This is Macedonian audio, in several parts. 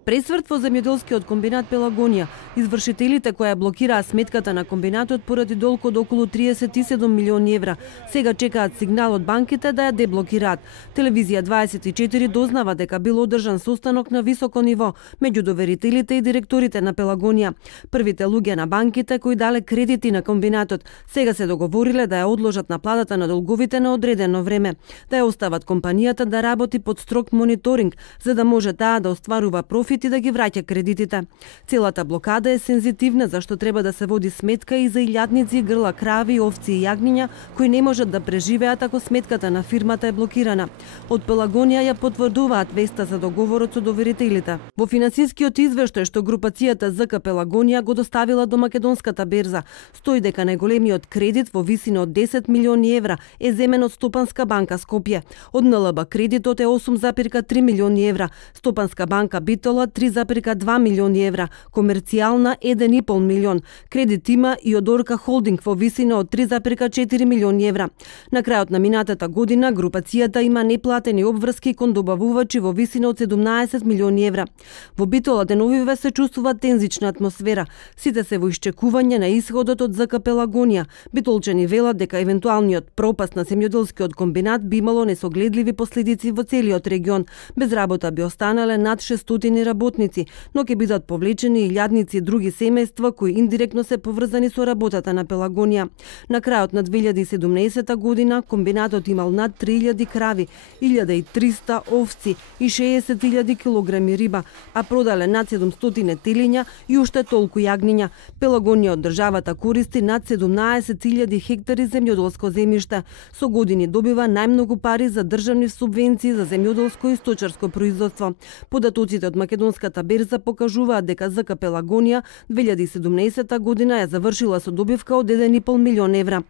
Пресврт во земјоделскиот комбинат Пелагонија. Извршителите кои ја блокираа сметката на комбинатот поради долг од околу 37 милиони евра, сега чекаат сигнал од банките да ја деблокираат. Телевизија 24 дознава дека бил одржан состанок на високо ниво меѓу доверителите и директорите на Пелагонија. Првите луѓе на банките кои дале кредити на комбинатот сега се договориле да ја одложат наплатата на долговите на одредено време, да ја остават компанијата да работи под строг мониторинг, за да може таа да остварува профит и да ги враќа кредитите. Целата блокада е сензитивна зашто треба да се води сметка и за илјадници, грла крави, овци и јагниња кои не можат да преживеат ако сметката на фирмата е блокирана. Од Пелагонија ја потврдуваат веста за договорот со доверителите. Во финансискиот извештај што групацијата ЗК Пелагонија го доставила до македонската берза, стои дека најголемиот кредит во висина од 10 милиони евра е земен од Стопанска банка Скопје. Од НЛБ кредитот е 8,3 милиони евра, Стопанска банка Битола 3,2 милиони евра, комерцијална 1,5 милион. Кредит има и од Орка Холдинг во висина од 3,4 милиони евра. На крајот на минатата година групацијата има неплатени обврски кон добавувачи во висина од 17 милиони евра. Во Битола деновиве се чувствува тензична атмосфера. Сите се во исчекување на исходот од ЗК Пелагонија. Битолчани велат дека евентуалниот пропаст на земјоделскиот комбинат би имало несогледливи последици во целиот регион. Без работа би останале над 600 работници, но ќе бидат повлечени илјадници други семејства кои индиректно се поврзани со работата на Пелагонија. На крајот на 2017 година комбинатот имал над 3000 крави, 1300 овци и 60.000 килограми риба, а продале над 700 телиња и уште толку јагниња. Пелагонија од државата користи над 17.000 хектари земјоделско земјиште. Со години добива најмногу пари за државни субвенции за земјоделско и сточарско производство. Податоците од македонската берза покажуваат дека ЗК Пелагонија 2017 година ја завршила со добивка од 1,5 милион евра.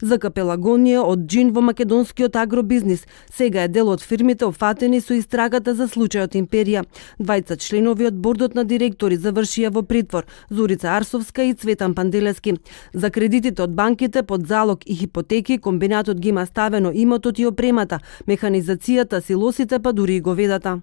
ЗК Пелагонија од џин во македонскиот агробизнис сега е дел од фирмите опфатени со истрагата за случајот Империја. Двајца членови од бордот на директори завршија во притвор, Зорица Арсовска и Цветан Панделевски. За кредитите од банките под залог и хипотеки комбинатот ги има ставено имотот и опремата, механизацијата, силосите па дури и говедата.